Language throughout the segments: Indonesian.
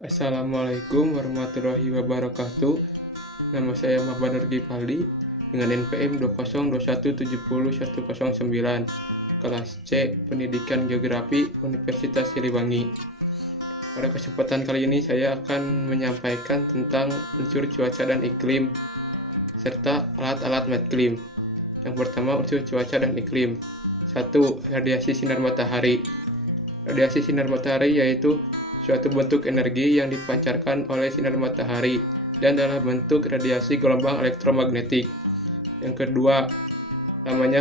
Assalamualaikum warahmatullahi wabarakatuh. Nama saya Muhammad Nur Gipaldi dengan NPM 202170109, kelas C, Pendidikan Geografi, Universitas Siliwangi. Pada kesempatan kali ini saya akan menyampaikan tentang unsur cuaca dan iklim serta alat-alat medclim. Yang pertama, unsur cuaca dan iklim. 1. Radiasi sinar matahari. Radiasi sinar matahari yaitu suatu bentuk energi yang dipancarkan oleh sinar matahari dan dalam bentuk radiasi gelombang elektromagnetik. Yang kedua, lamanya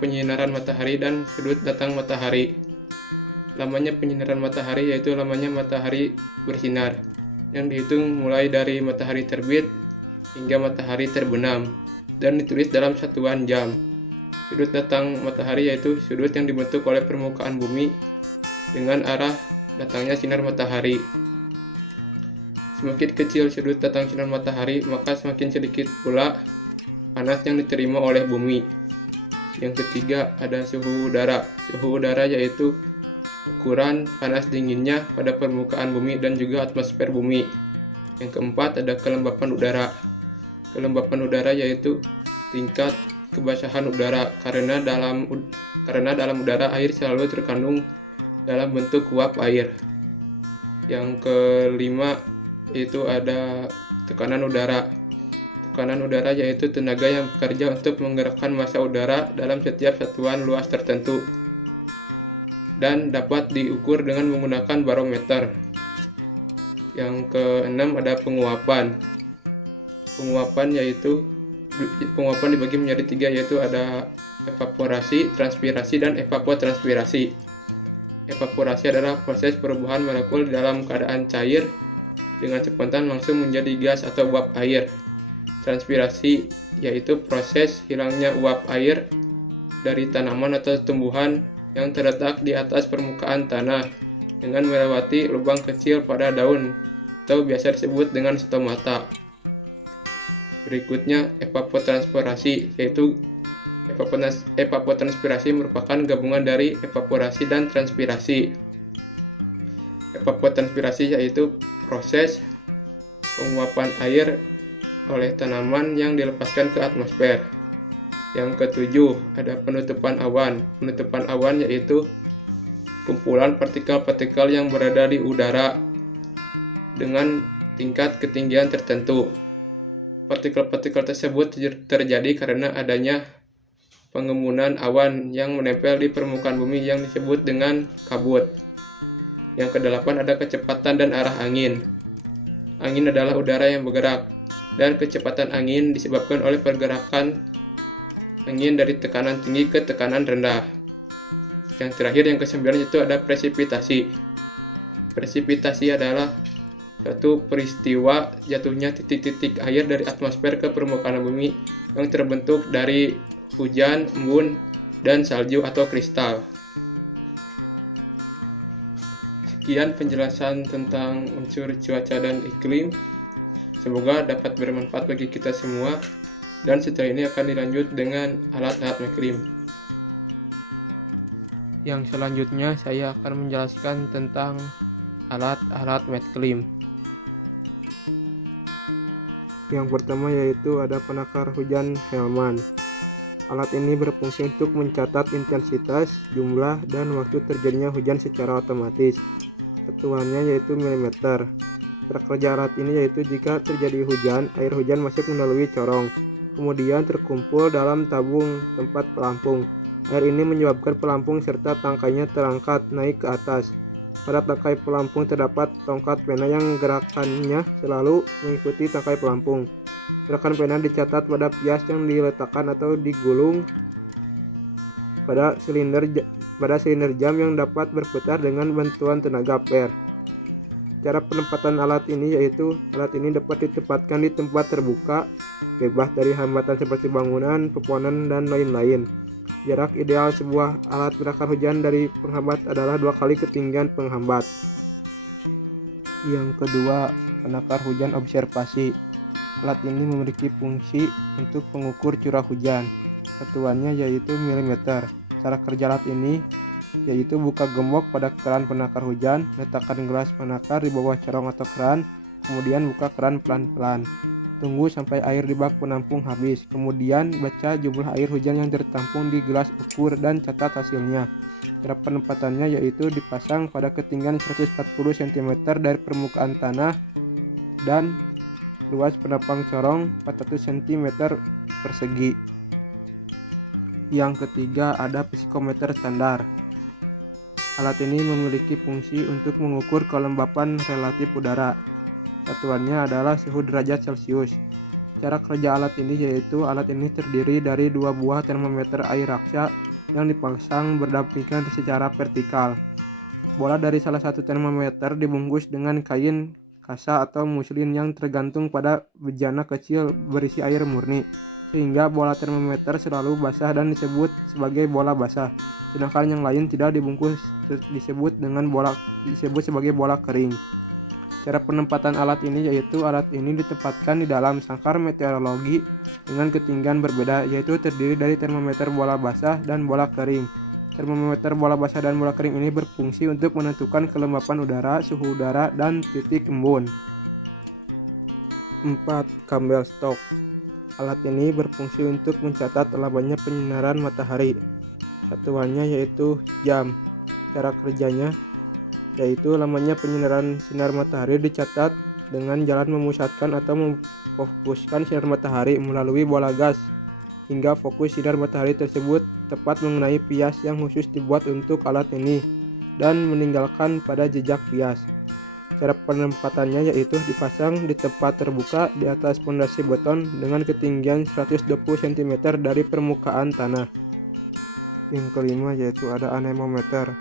penyinaran matahari dan sudut datang matahari. Lamanya penyinaran matahari yaitu lamanya matahari bersinar, yang dihitung mulai dari matahari terbit hingga matahari terbenam dan ditulis dalam satuan jam. Sudut datang matahari yaitu sudut yang dibentuk oleh permukaan bumi dengan arah datangnya sinar matahari. Semakin kecil sudut datang sinar matahari, maka semakin sedikit pula panas yang diterima oleh bumi. Yang ketiga, ada suhu udara. Suhu udara yaitu ukuran panas dinginnya pada permukaan bumi dan juga atmosfer bumi. Yang keempat, ada kelembapan udara. Kelembapan udara yaitu tingkat kebasahan udara, karena dalam udara air selalu terkandung dalam bentuk uap air. Yang kelima itu ada tekanan udara. Tekanan udara yaitu tenaga yang bekerja untuk menggerakkan massa udara dalam setiap satuan luas tertentu dan dapat diukur dengan menggunakan barometer. Yang keenam ada penguapan. Penguapan dibagi menjadi tiga, yaitu ada evaporasi, transpirasi, dan evapotranspirasi. Evaporasi adalah proses perubahan molekul dalam keadaan cair dengan spontan langsung menjadi gas atau uap air. Transpirasi yaitu proses hilangnya uap air dari tanaman atau tumbuhan yang terletak di atas permukaan tanah dengan melewati lubang kecil pada daun atau biasa disebut dengan stomata. Berikutnya evapotranspirasi, yaitu evapotranspirasi merupakan gabungan dari evaporasi dan transpirasi. Evapotranspirasi yaitu proses penguapan air oleh tanaman yang dilepaskan ke atmosfer. Yang ketujuh, ada penutupan awan. Penutupan awan yaitu kumpulan partikel-partikel yang berada di udara dengan tingkat ketinggian tertentu. Partikel-partikel tersebut terjadi karena adanya pengembunan awan yang menempel di permukaan bumi yang disebut dengan kabut. Yang kedelapan, ada kecepatan dan arah angin. Angin adalah udara yang bergerak, dan kecepatan angin disebabkan oleh pergerakan angin dari tekanan tinggi ke tekanan rendah. Yang terakhir, yang kesembilan, itu ada presipitasi. Presipitasi adalah suatu peristiwa jatuhnya titik-titik air dari atmosfer ke permukaan bumi yang terbentuk dari hujan, embun, dan salju atau kristal. Sekian penjelasan tentang unsur cuaca dan iklim. Semoga dapat bermanfaat bagi kita semua, dan setelah ini akan dilanjut dengan alat-alat medclim. Yang selanjutnya saya akan menjelaskan tentang alat-alat medclim. Yang pertama yaitu ada penakar hujan Hellman. Alat ini berfungsi untuk mencatat intensitas, jumlah, dan waktu terjadinya hujan secara otomatis. Satuannya yaitu milimeter. Cara kerja alat ini yaitu jika terjadi hujan, air hujan masuk melalui corong, kemudian terkumpul dalam tabung tempat pelampung. Air ini menyebabkan pelampung serta tangkainya terangkat naik ke atas. Pada tangkai pelampung terdapat tongkat pena yang gerakannya selalu mengikuti tangkai pelampung. Gerakan pena dicatat pada pias yang diletakkan atau digulung pada silinder jam yang dapat berputar dengan bantuan tenaga per. Cara penempatan alat ini yaitu alat ini dapat ditempatkan di tempat terbuka, bebas dari hambatan seperti bangunan, pepohonan, dan lain-lain. Jarak ideal sebuah alat penakar hujan dari penghambat adalah 2 kali ketinggian penghambat. Yang kedua, penakar hujan observasi. Alat ini memiliki fungsi untuk mengukur curah hujan. Satuannya yaitu milimeter. Cara kerja alat ini yaitu buka gembok pada keran penakar hujan, letakkan gelas penakar di bawah corong atau keran, kemudian buka keran pelan-pelan. Tunggu sampai air di bak penampung habis, kemudian baca jumlah air hujan yang tertampung di gelas ukur dan catat hasilnya. Cara penempatannya yaitu dipasang pada ketinggian 140 cm dari permukaan tanah dan luas penapang corong 400 cm persegi. Yang ketiga ada psikometer standar. Alat ini memiliki fungsi untuk mengukur kelembapan relatif udara. Satuannya adalah suhu derajat Celcius. Cara kerja alat ini yaitu alat ini terdiri dari 2 buah termometer air raksa yang dipasang berdampingan secara vertikal. Bola dari salah satu termometer dibungkus dengan kain kasa atau muslin yang tergantung pada bejana kecil berisi air murni, sehingga bola termometer selalu basah dan disebut sebagai bola basah. Sedangkan yang lain tidak dibungkus disebut sebagai bola kering. Cara penempatan alat ini yaitu alat ini ditempatkan di dalam sangkar meteorologi dengan ketinggian berbeda, yaitu terdiri dari termometer bola basah dan bola kering. Termometer bola basah dan bola kering ini berfungsi untuk menentukan kelembapan udara, suhu udara, dan titik embun. 4. Campbell Stock. Alat ini berfungsi untuk mencatat lamanya penyinaran matahari. Satuannya yaitu jam. Cara kerjanya yaitu lamanya penyinaran sinar matahari dicatat dengan jalan memusatkan atau memfokuskan sinar matahari melalui bola gas hingga fokus sinar matahari tersebut tepat mengenai pias yang khusus dibuat untuk alat ini dan meninggalkan pada jejak pias. Cara penempatannya yaitu dipasang di tempat terbuka di atas pondasi beton dengan ketinggian 120 cm dari permukaan tanah. Yang kelima yaitu ada anemometer.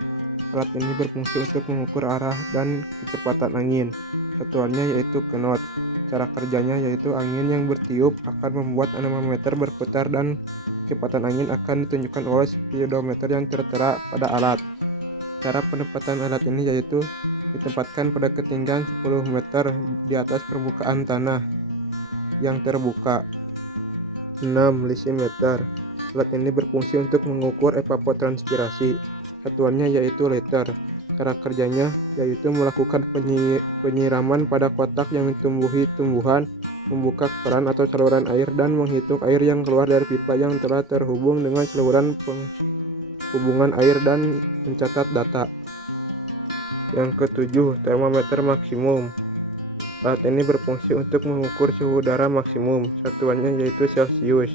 Alat ini berfungsi untuk mengukur arah dan kecepatan angin. Satuannya yaitu knot. Cara kerjanya yaitu angin yang bertiup akan membuat anemometer berputar dan kecepatan angin akan ditunjukkan oleh speedometer yang tertera pada alat. Cara penempatan alat ini yaitu ditempatkan pada ketinggian 10 meter di atas permukaan tanah yang terbuka. 6. Lisimeter. Alat ini berfungsi untuk mengukur evapotranspirasi. Satuannya yaitu liter. Cara kerjanya yaitu melakukan penyiraman pada kotak yang ditumbuhi tumbuhan, membuka keran atau saluran air dan menghitung air yang keluar dari pipa yang telah terhubung dengan saluran penghubungan air dan mencatat data. Yang ketujuh, termometer maksimum. Alat ini berfungsi untuk mengukur suhu udara maksimum. Satuannya yaitu Celcius.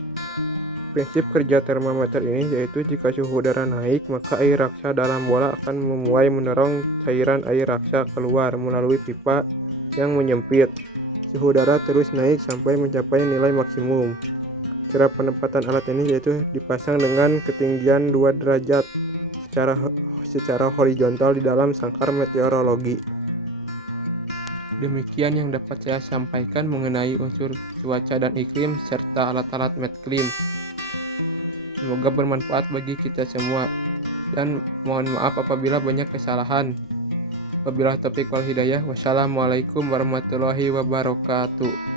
Prinsip kerja termometer ini yaitu jika suhu udara naik, maka air raksa dalam bola akan memuai mendorong cairan air raksa keluar melalui pipa yang menyempit. Suhu udara terus naik sampai mencapai nilai maksimum. Cara penempatan alat ini yaitu dipasang dengan ketinggian 2 derajat secara horizontal di dalam sangkar meteorologi. Demikian yang dapat saya sampaikan mengenai unsur cuaca dan iklim serta alat-alat medclim. Semoga bermanfaat bagi kita semua dan mohon maaf apabila banyak kesalahan. Wabillahi taufiq wal hidayah. Wassalamualaikum warahmatullahi wabarakatuh.